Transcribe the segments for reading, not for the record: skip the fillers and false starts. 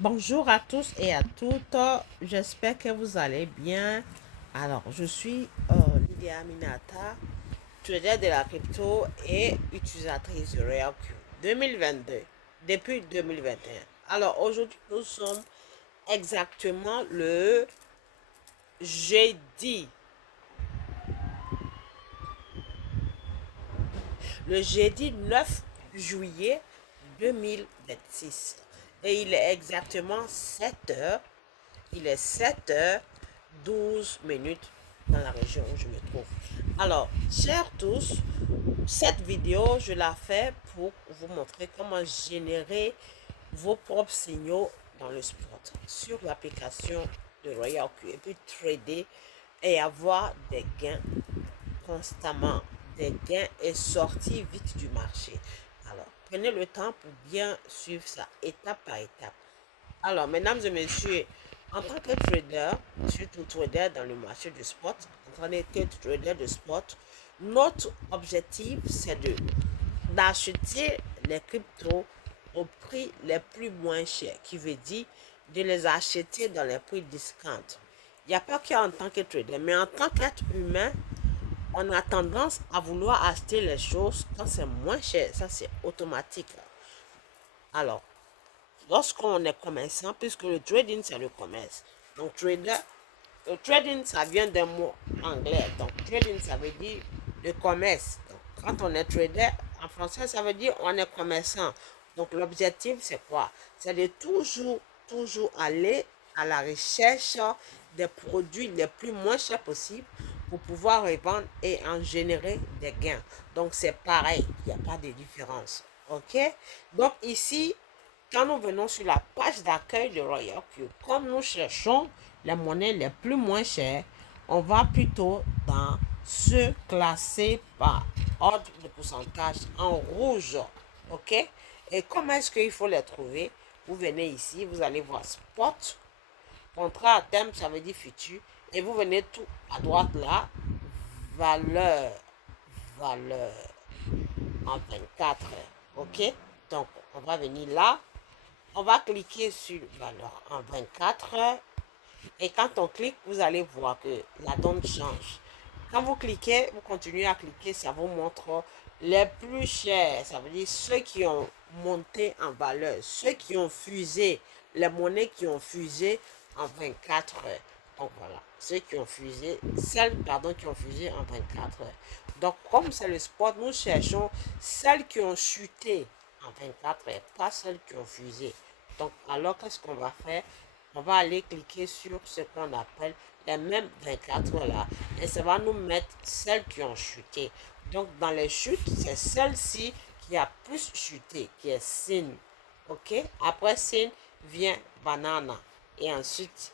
Bonjour à tous et à toutes, j'espère que vous allez bien. Alors, je suis Lydia Aminata, trader de la crypto et utilisatrice de RealQ 2022, depuis 2021. Alors, aujourd'hui, nous sommes exactement jeudi, le jeudi 9 juillet 2026. Et il est exactement 7 heures. Il est 7h12 dans la région où je me trouve. Alors, chers tous, cette vidéo, je la fais pour vous montrer comment générer vos propres signaux dans le sport sur l'application de Royal Q et puis trader et avoir des gains constamment, des gains et sortir vite du marché. Alors, prenez le temps pour bien suivre ça étape par étape. Alors, mesdames et messieurs, en tant que trader, surtout trader dans le marché du spot, en tant que trader de spot, notre objectif, c'est d'acheter les cryptos au prix les plus moins chers, qui veut dire de les acheter dans les prix discount. Il n'y a pas qu'en tant que trader, mais en tant qu'être humain, on a tendance à vouloir acheter les choses quand c'est moins cher. Ça, c'est automatique. Alors, lorsqu'on est commerçant, puisque le trading, c'est le commerce. Donc, le trading, ça vient d'un mot anglais. Donc, trading, ça veut dire le commerce. Donc, quand on est trader, en français, ça veut dire on est commerçant. Donc, l'objectif, c'est quoi? C'est de toujours aller à la recherche des produits les plus moins chers possibles pour pouvoir revendre et en générer des gains. Donc, c'est pareil, il n'y a pas de différence. OK? Donc, ici, quand nous venons sur la page d'accueil de Royal Q, comme nous cherchons les monnaies les plus moins chères, on va plutôt dans se classer par ordre de pourcentage en rouge. OK? Et comment est-ce qu'il faut les trouver? Vous venez ici, vous allez voir Spot, contrat à terme, ça veut dire futur. Et vous venez tout à droite là, valeur, valeur en 24 heures. OK? Donc, on va venir là. On va cliquer sur valeur en 24 heures. Et quand on clique, vous allez voir que la donne change. Quand vous cliquez, vous continuez à cliquer, ça vous montre les plus chers. Ça veut dire ceux qui ont monté en valeur, ceux qui ont fusé, les monnaies qui ont fusé en 24 heures. Donc voilà, ceux qui ont fusé, celles, pardon, qui ont fusé en 24 heures. Donc comme c'est le sport, nous cherchons celles qui ont chuté en 24 heures, pas celles qui ont fusé. Donc alors qu'est-ce qu'on va faire? On va aller cliquer sur ce qu'on appelle les mêmes 24 heures là. Et ça va nous mettre celles qui ont chuté. Donc dans les chutes, c'est celle-ci qui a plus chuté, qui est Sin. OK? Après Sin vient Banana. Et ensuite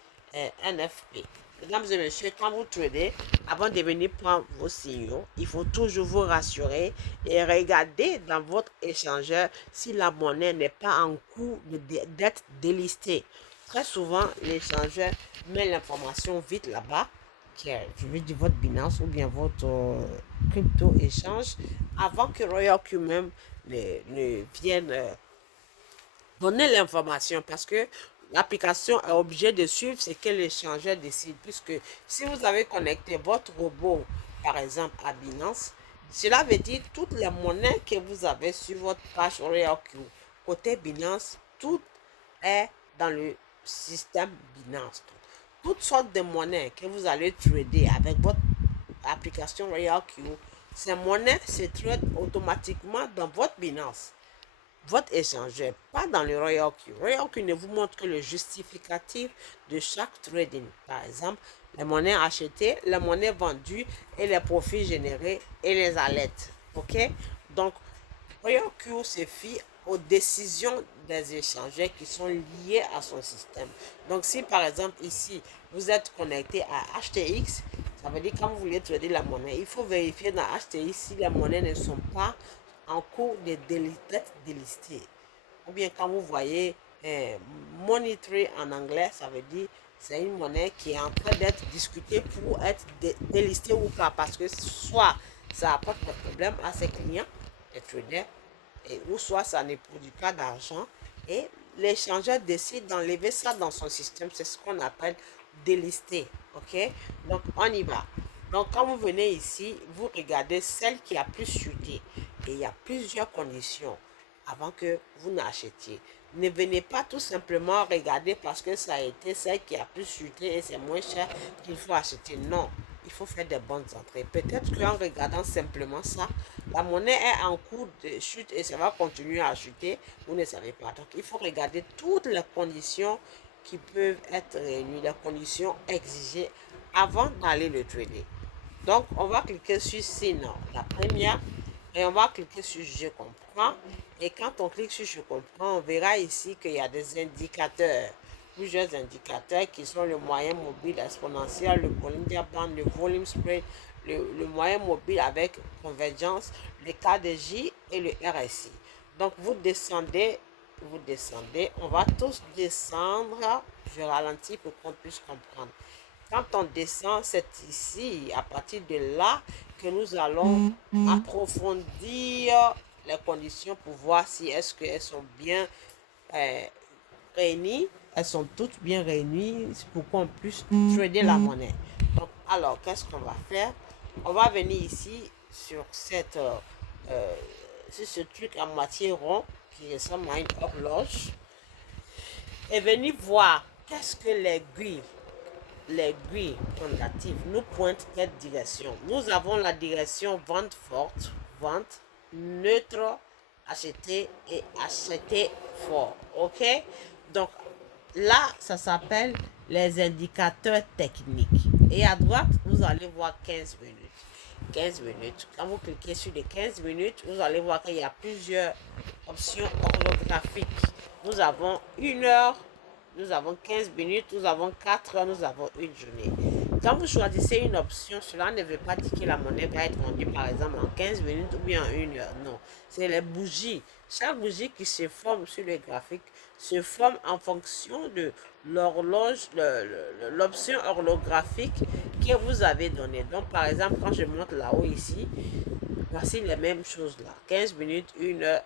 NFP. Mesdames et messieurs, quand vous tradez, avant de venir prendre vos signaux, il faut toujours vous rassurer et regarder dans votre échangeur si la monnaie n'est pas en cours d'être délistée. Très souvent, l'échangeur met l'information vite là-bas, qui est, je veux dire, votre Binance ou bien votre crypto échange, avant que Royal Q même ne vienne donner l'information parce que l'application est obligée de suivre ce que l'échangeur décide. Puisque si vous avez connecté votre robot, par exemple, à Binance, cela veut dire toutes les monnaies que vous avez sur votre page OreaQ côté Binance, tout est dans le système Binance. Toutes sortes de monnaies que vous allez trader avec votre application RoyalQ, ces monnaies se traitent automatiquement dans votre Binance, votre échangeur, pas dans le Royal Q. Royal Q ne vous montre que le justificatif de chaque trading. Par exemple, les monnaies achetées, les monnaies vendues et les profits générés et les alertes. OK? Donc, Royal Q se fie aux décisions des échangeurs qui sont liées à son système. Donc, si par exemple ici, vous êtes connecté à HTX, ça veut dire quand vous voulez trader la monnaie, il faut vérifier dans HTX si les monnaies ne sont pas en cours d'être délistées. Ou bien quand vous voyez monetary en anglais, ça veut dire c'est une monnaie qui est en train d'être discutée pour être délistée ou pas. Parce que soit ça apporte des problèmes à ses clients, les traders, ou soit ça ne produit pas d'argent et l'échangeur décide d'enlever ça dans son système. C'est ce qu'on appelle délister. OK? Donc, on y va. Donc, quand vous venez ici, vous regardez celle qui a plus chuté. Et il y a plusieurs conditions avant que vous n'achetiez. Ne venez pas tout simplement regarder parce que ça a été celle qui a plus chuté et c'est moins cher qu'il faut acheter. Non, il faut faire des bonnes entrées. Peut-être qu'en regardant simplement ça, la monnaie est en cours de chute et ça va continuer à chuter. Vous ne savez pas. Donc, il faut regarder toutes les conditions qui peuvent être réunies, les conditions exigées avant d'aller le trader. Donc, on va cliquer sur Sinon, la première, et on va cliquer sur Je comprends. Et quand on clique sur Je comprends, on verra ici qu'il y a des indicateurs, plusieurs indicateurs qui sont le moyen mobile exponentiel, le Bollinger Band, le volume spread, le moyen mobile avec convergence, le KDJ et le RSI. Donc, vous descendez, on va tous descendre. Je ralentis pour qu'on puisse comprendre. Quand on descend, c'est ici, à partir de là, que nous allons approfondir les conditions pour voir si est-ce qu'elles sont bien réunies. Elles sont toutes bien réunies pour qu'on puisse trader la monnaie. Donc, alors, qu'est-ce qu'on va faire? On va venir ici sur cette, sur ce truc à moitié rond qui ressemble à une horloge et venir voir qu'est-ce que l'aiguille pointative nous pointe quelle direction. Nous avons la direction vente forte, vente, neutre, acheter et acheter fort. OK? Donc là, ça s'appelle les indicateurs techniques. Et à droite, vous allez voir 15 minutes. 15 minutes. Quand vous cliquez sur les 15 minutes, vous allez voir qu'il y a plusieurs options orthographiques. Nous avons 1 heure, nous avons 15 minutes, nous avons 4 heures, nous avons une journée. Quand vous choisissez une option, cela ne veut pas dire que la monnaie va être vendue par exemple en 15 minutes ou bien en 1 heure. Non, c'est les bougies. Chaque bougie qui se forme sur le graphique se forme en fonction de l'horloge, l'option orthographique que vous avez donnée. Donc par exemple, quand je monte là-haut ici, voici les mêmes choses là. 15 minutes, 1 heure,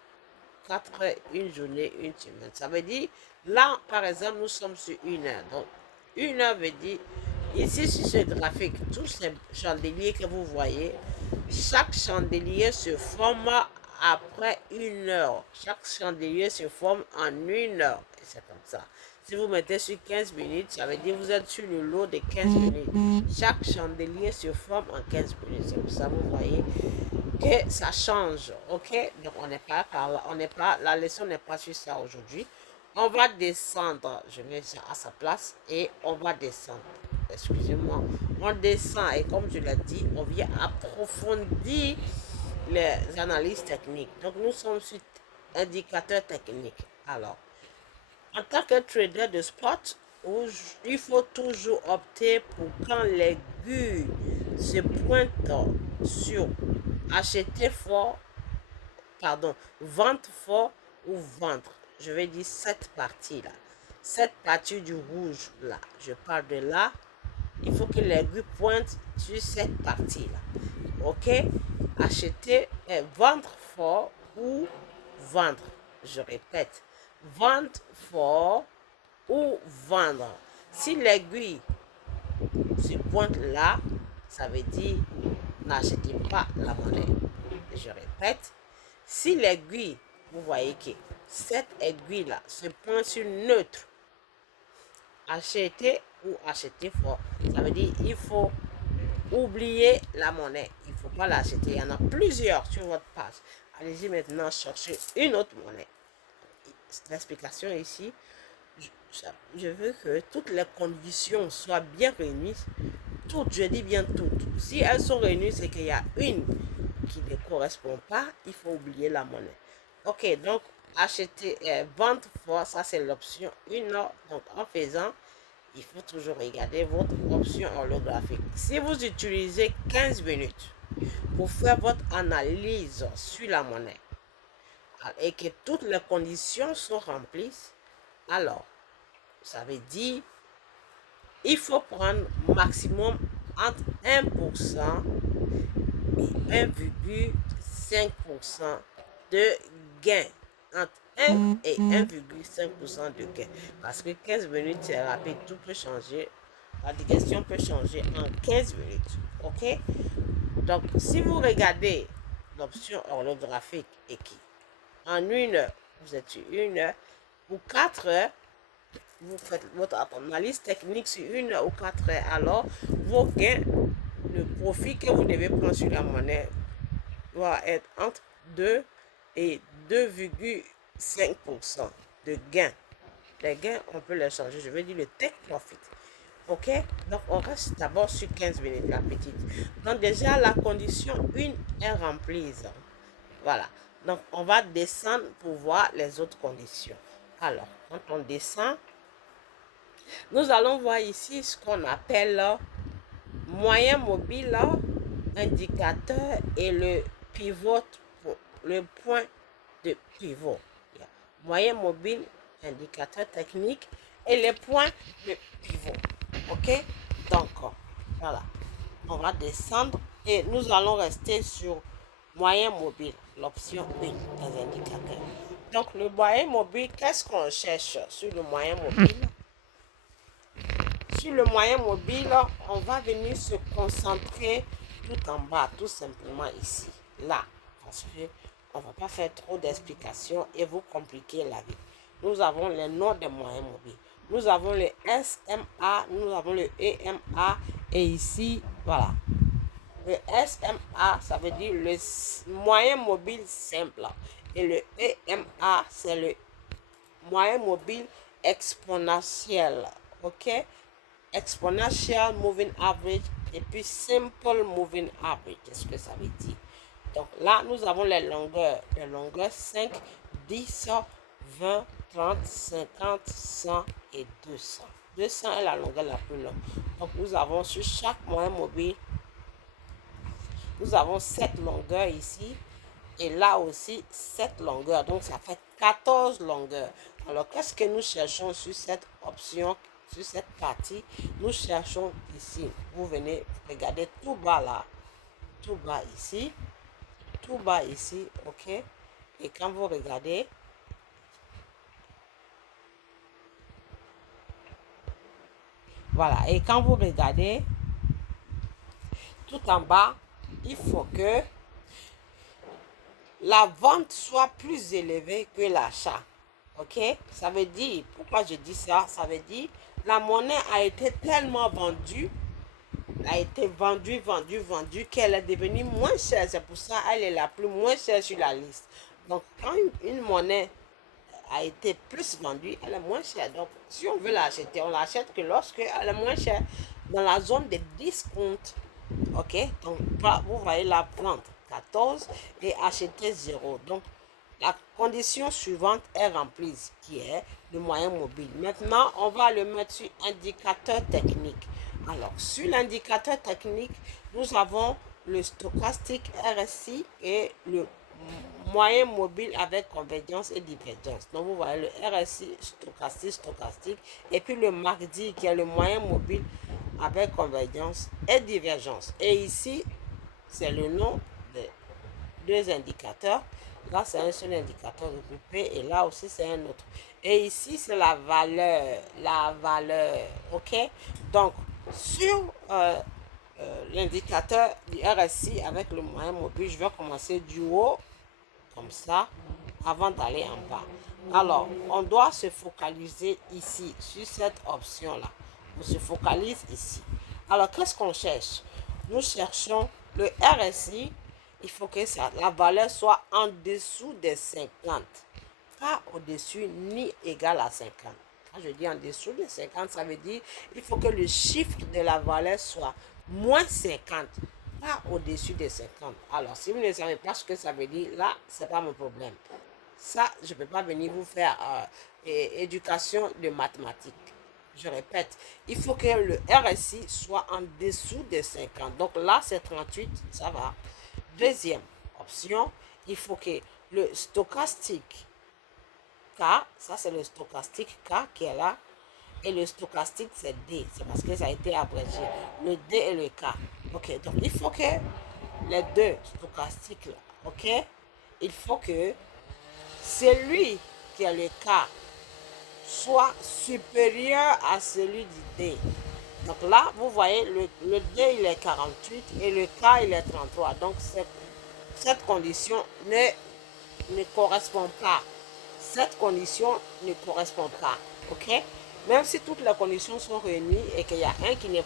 4 heures, une journée, une semaine. Ça veut dire, là, par exemple, nous sommes sur 1 heure. Donc, 1 heure veut dire, ici, sur ce graphique, tous ces chandeliers que vous voyez, chaque chandelier se forme après 1 heure. Chaque chandelier se forme en 1 heure. Et c'est comme ça. Si vous mettez sur 15 minutes, ça veut dire que vous êtes sur le lot de 15 minutes. Chaque chandelier se forme en 15 minutes. C'est pour ça, vous voyez que ça change, ok? Donc on n'est pas par là, la leçon n'est pas sur ça aujourd'hui. On va descendre, je mets ça à sa place et on va descendre. Excusez-moi, on descend et comme je l'ai dit, on vient approfondir les analyses techniques. Donc nous sommes sur indicateurs techniques. Alors, en tant que trader de spot, il faut toujours opter pour quand l'aiguille se pointe sur acheter fort, pardon, vente fort ou vendre. Je vais dire cette partie-là. Cette partie du rouge, là, je parle de là. Il faut que l'aiguille pointe sur cette partie-là. OK? Acheter, vendre fort ou vendre. Je répète, vendre fort ou vendre. Si l'aiguille se pointe là, ça veut dire n'achetez pas la monnaie. Je répète, si l'aiguille, vous voyez que cette aiguille-là se pointe sur neutre, acheter ou acheter fort, ça veut dire il faut oublier la monnaie. Il ne faut pas l'acheter. Il y en a plusieurs sur votre page. Allez-y maintenant chercher une autre monnaie. L'explication ici, je veux que toutes les conditions soient bien réunies. Toutes, je dis bien toutes. Si elles sont réunies, c'est qu'il y a une qui ne correspond pas, il faut oublier la monnaie. Ok, donc acheter, vendre fort, ça c'est l'option 1 heure. Donc en faisant, il faut toujours regarder votre option holographique. Si vous utilisez 15 minutes pour faire votre analyse sur la monnaie et que toutes les conditions sont remplies, alors ça veut dire il faut prendre maximum entre 1% et 1,5% de gain. Entre 1 et 1,5% de gain. Parce que 15 minutes, c'est rapide, tout peut changer. La digestion peut changer en 15 minutes. OK? Donc, si vous regardez l'option orthographique et qui, en 1 heure, vous êtes sur 1 heure, ou 4 heures, vous faites votre analyse technique sur 1 heure ou 4 heures, alors vos gains, le profit que vous devez prendre sur la monnaie doit être entre 2 et 2,5% de gains. Les gains, on peut les changer. Je veux dire le take profit. OK? Donc, on reste d'abord sur 15 minutes, la petite. Donc, déjà, la condition 1 est remplie. Voilà. Donc, on va descendre pour voir les autres conditions. Alors, quand on descend, nous allons voir ici ce qu'on appelle moyen mobile, indicateur et le pivot, le point de pivot. Moyen mobile, indicateur technique et les points de pivot. OK? Donc, voilà. On va descendre et nous allons rester sur moyen mobile, l'option 1 des indicateurs. Donc, le moyen mobile, qu'est-ce qu'on cherche sur le moyen mobile? Sur le moyen mobile, on va venir se concentrer tout en bas, tout simplement ici, là, parce que on ne va pas faire trop d'explications et vous compliquer la vie. Nous avons les noms des moyens mobiles. Nous avons le SMA, nous avons le EMA et ici, voilà. Le SMA, ça veut dire le moyen mobile simple. Et le EMA, c'est le moyen mobile exponentiel. OK? Exponential moving average et puis simple moving average. Qu'est-ce que ça veut dire? Donc là, nous avons les longueurs. Les longueurs 5, 10, 20, 30, 50, 100 et 200. 200 est la longueur la plus longue. Donc nous avons sur chaque moyen mobile, nous avons 7 longueurs ici. Et là aussi, 7 longueurs. Donc ça fait 14 longueurs. Alors qu'est-ce que nous cherchons sur cette option? Sur cette partie, nous cherchons ici. Vous venez regarder tout bas là, tout bas ici, OK? Et quand vous regardez, voilà, et quand vous regardez, tout en bas, il faut que la vente soit plus élevée que l'achat. OK? Ça veut dire, pourquoi je dis ça? Ça veut dire, la monnaie a été tellement vendue, qu'elle est devenue moins chère. C'est pour ça qu'elle est la plus moins chère sur la liste. Donc, quand une monnaie a été plus vendue, elle est moins chère. Donc, si on veut l'acheter, on l'achète que lorsque elle est moins chère dans la zone de discount. OK? Donc, vous voyez la vente 14 et acheter 0. Donc, la condition suivante est remplie, qui est le moyen mobile. Maintenant, on va le mettre sur indicateur technique. Alors, sur l'indicateur technique, nous avons le stochastique RSI et le moyen mobile avec convergence et divergence. Donc, vous voyez le RSI stochastique, et puis le MACD qui est le moyen mobile avec convergence et divergence. Et ici, c'est le nom des deux indicateurs. Là, c'est un seul indicateur regroupé et là aussi, c'est un autre. Et ici, c'est la valeur. OK? Donc, sur l'indicateur du RSI avec le moyen mobile, je vais commencer du haut, comme ça, avant d'aller en bas. Alors, on doit se focaliser ici, sur cette option-là. On se focalise ici. Alors, qu'est-ce qu'on cherche? Nous cherchons le RSI. Il faut que la valeur soit en dessous des 50. Pas au-dessus ni égal à 50. Quand je dis en dessous des 50, ça veut dire il faut que le chiffre de la valeur soit moins 50. Pas au-dessus des 50. Alors, si vous ne savez pas ce que ça veut dire, là, ce n'est pas mon problème. Ça, je ne peux pas venir vous faire éducation de mathématiques. Je répète, il faut que le RSI soit en dessous des 50. Donc là, c'est 38, ça va. Deuxième option, il faut que le stochastique K, ça c'est le stochastique K qui est là, et le stochastique c'est D, c'est parce que ça a été abrégé, le D et le K. OK, donc il faut que les deux stochastiques là, OK, il faut que celui qui est le K, soit supérieur à celui du D. Donc là, vous voyez, le D, il est 48 et le K, il est 33. Donc, cette condition ne correspond pas. Cette condition ne correspond pas. OK? Même si toutes les conditions sont réunies et qu'il y a un qui n'est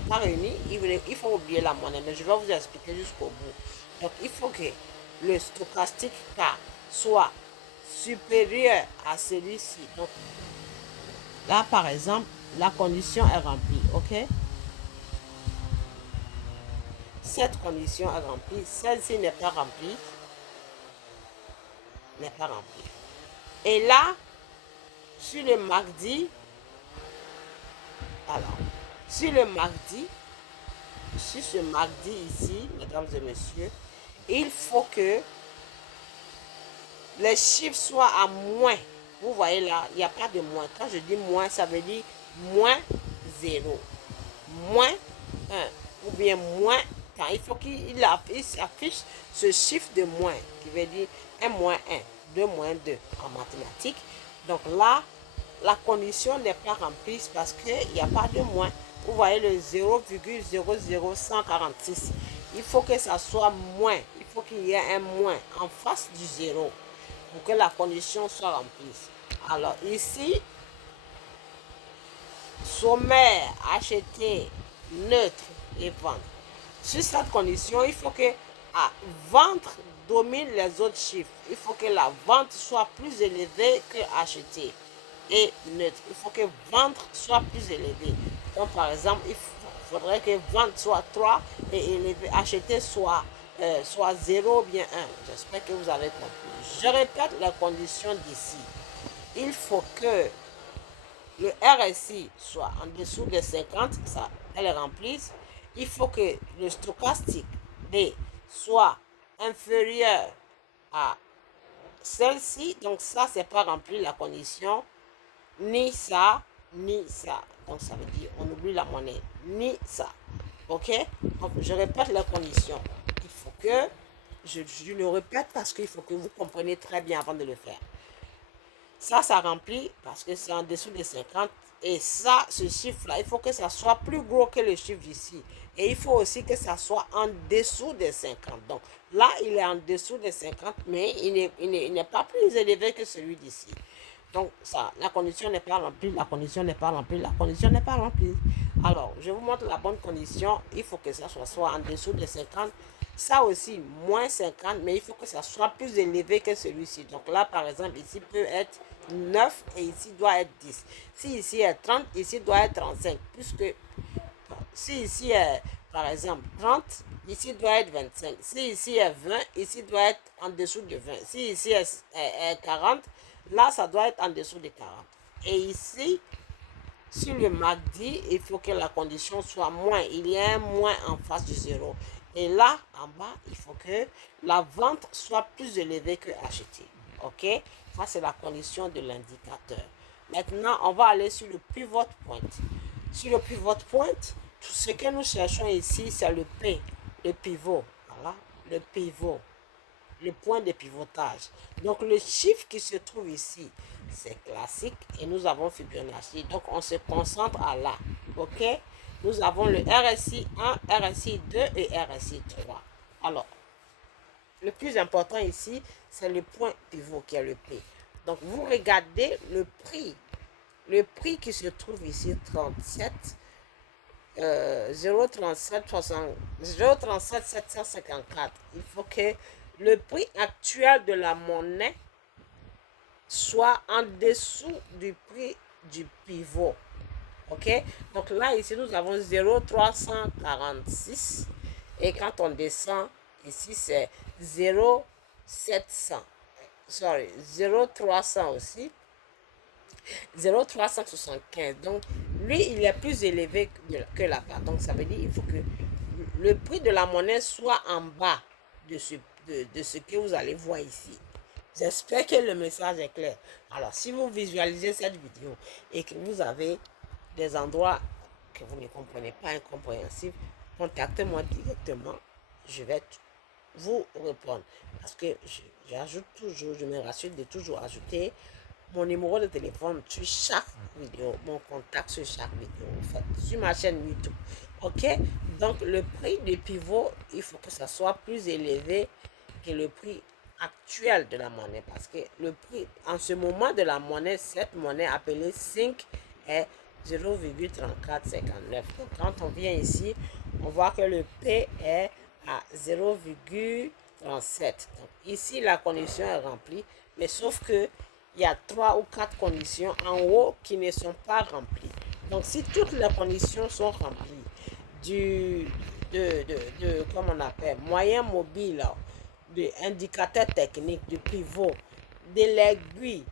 pas réuni, il faut oublier la monnaie. Mais je vais vous expliquer jusqu'au bout. Donc, il faut que le stochastique K soit supérieur à celui-ci. Donc, là, par exemple, la condition est remplie. OK? Cette condition est remplie. Celle-ci n'est pas remplie. N'est pas remplie. Et là, sur le mardi, alors, sur ce mardi ici, mesdames et messieurs, il faut que les chiffres soient à moins. Vous voyez là, il n'y a pas de moins. Quand je dis moins, ça veut dire moins 0, moins 1, ou bien moins 1. Il faut qu'il affiche ce chiffre de moins, qui veut dire 1 moins 1, 2 moins 2 en mathématiques. Donc là, la condition n'est pas remplie parce qu'il n'y a pas de moins. Vous voyez le 0,00146. Il faut que ça soit moins. Il faut qu'il y ait un moins en face du 0 pour que la condition soit remplie. Alors ici, sommaire, acheter, neutre et vendre. Sur cette condition, il faut que vendre domine les autres chiffres. Il faut que la vente soit plus élevée que acheter et neutre. Il faut que vendre soit plus élevé. Donc par exemple, il faudrait que vente soit 3 et élevé, acheter soit 0 ou bien 1. J'espère que vous avez compris. Je répète les conditions d'ici. Il faut que le RSI soit en dessous de 50, ça, elle est remplie. Il faut que le stochastique D soit inférieur à celle-ci. Donc ça, c'est pas rempli la condition. Ni ça, ni ça. Donc ça veut dire, on oublie la monnaie. Ni ça. OK? Donc je répète la condition. Il faut que, je le répète parce qu'il faut que vous compreniez très bien avant de le faire. Ça remplit parce que c'est en dessous de 50. Et ça, ce chiffre-là, il faut que ça soit plus gros que le chiffre d'ici. Et il faut aussi que ça soit en dessous de 50. Donc là, il est en dessous de 50, mais il n'est pas plus élevé que celui d'ici. Donc ça, la condition n'est pas remplie, la condition n'est pas remplie, la condition n'est pas remplie. Alors, je vous montre la bonne condition. Il faut que ça soit en dessous de 50. Ça aussi, moins 50, mais il faut que ça soit plus élevé que celui-ci. Donc là, par exemple, ici peut être 9 et ici doit être 10. Si ici est 30, ici doit être 35. Puisque si ici est, par exemple, 30, ici doit être 25. Si ici est 20, ici doit être en dessous de 20. Si ici est 40, là, ça doit être en dessous de 40. Et ici, sur le mardi, il faut que la condition soit moins. Il y a un moins en face du 0. Et là, en bas, il faut que la vente soit plus élevée que achetée. OK? Ça, c'est la condition de l'indicateur. Maintenant, on va aller sur le pivot point. Sur le pivot point, tout ce que nous cherchons ici, c'est le P, le pivot. Voilà, le pivot, le point de pivotage. Donc, le chiffre qui se trouve ici, c'est classique et nous avons Fibonacci. Donc, on se concentre à là. OK? Nous avons le RSI 1, RSI 2 et RSI 3. Alors, le plus important ici, c'est le point pivot qui est le P. Donc, vous regardez le prix. Le prix qui se trouve ici, 37, 0,37 754. Il faut que le prix actuel de la monnaie soit en dessous du prix du pivot. OK? Donc là, ici, nous avons 0,346. Et quand on descend, ici, c'est 0,700. Sorry, 0,300 aussi. 0,375. Donc, lui, il est plus élevé que là-bas. Donc, ça veut dire qu'il faut que le prix de la monnaie soit en bas de ce que vous allez voir ici. J'espère que le message est clair. Alors, si vous visualisez cette vidéo et que vous avez des endroits que vous ne comprenez pas, incompréhensibles, contactez-moi directement. Je vais vous répondre. Parce que j'ajoute toujours, je me rassure de toujours ajouter mon numéro de téléphone sur chaque vidéo, mon contact sur chaque vidéo, en fait, sur ma chaîne YouTube. Ok? Donc, le prix du pivot, il faut que ça soit plus élevé que le prix actuel de la monnaie. Parce que le prix, en ce moment de la monnaie, cette monnaie appelée 5 est 0,3459. Donc, quand on vient ici, on voit que le P est à 0,37. Donc, ici, la condition est remplie, mais sauf que il y a 3 ou 4 conditions en haut qui ne sont pas remplies. Donc, si toutes les conditions sont remplies, du, comme on appelle, moyen mobile, de indicateur technique, du pivot, de l'aiguille,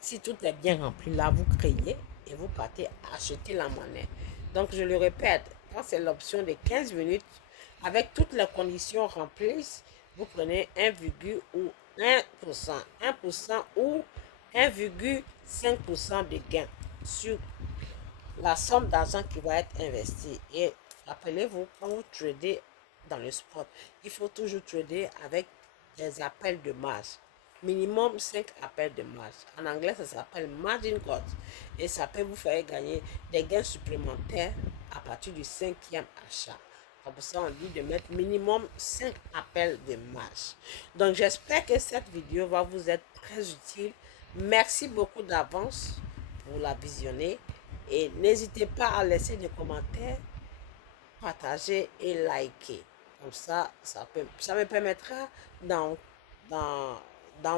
si tout est bien rempli, là, vous créez et vous partez acheter la monnaie. Donc, je le répète, quand c'est l'option de 15 minutes, avec toutes les conditions remplies, vous prenez 1,1%, 1% ou 1,5% de gain sur la somme d'argent qui va être investie. Et rappelez-vous, quand vous tradez dans le sport, il faut toujours trader avec des appels de marge. Minimum 5 appels de marge. En anglais, ça s'appelle margin call. Et ça peut vous faire gagner des gains supplémentaires à partir du 5e achat. C'est pour ça qu'on dit de mettre minimum 5 appels de marge. Donc, j'espère que cette vidéo va vous être très utile. Merci beaucoup d'avance pour la visionner. Et n'hésitez pas à laisser des commentaires, partager et liker. Comme ça, ça me permettra d'en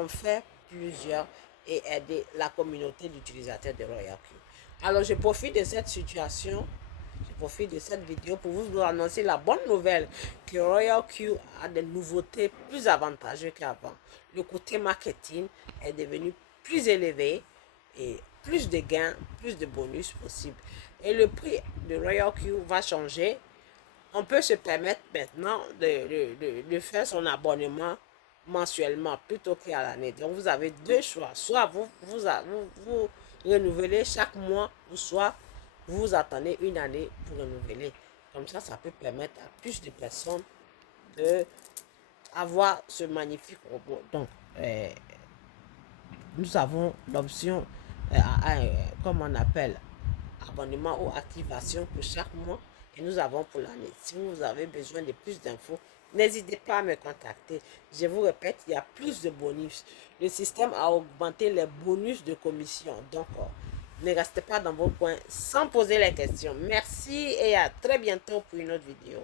faire plusieurs et aider la communauté d'utilisateurs de Royal Q. Alors, je profite de cette situation, je profite de cette vidéo pour vous annoncer la bonne nouvelle que Royal Q a des nouveautés plus avantageuses qu'avant. Le côté marketing est devenu plus élevé et plus de gains, plus de bonus possibles. Et le prix de Royal Q va changer. On peut se permettre maintenant de faire son abonnement mensuellement plutôt qu'à l'année. Donc, vous avez deux choix. Soit vous renouvelez chaque mois, ou soit vous attendez une année pour renouveler. Comme ça peut permettre à plus de personnes de avoir ce magnifique robot. Donc, nous avons l'option, comme on appelle, abonnement ou activation pour chaque mois et nous avons pour l'année. Si vous avez besoin de plus d'infos, n'hésitez pas à me contacter. Je vous répète, il y a plus de bonus. Le système a augmenté les bonus de commission. Donc, ne restez pas dans vos coins sans poser les questions. Merci et à très bientôt pour une autre vidéo.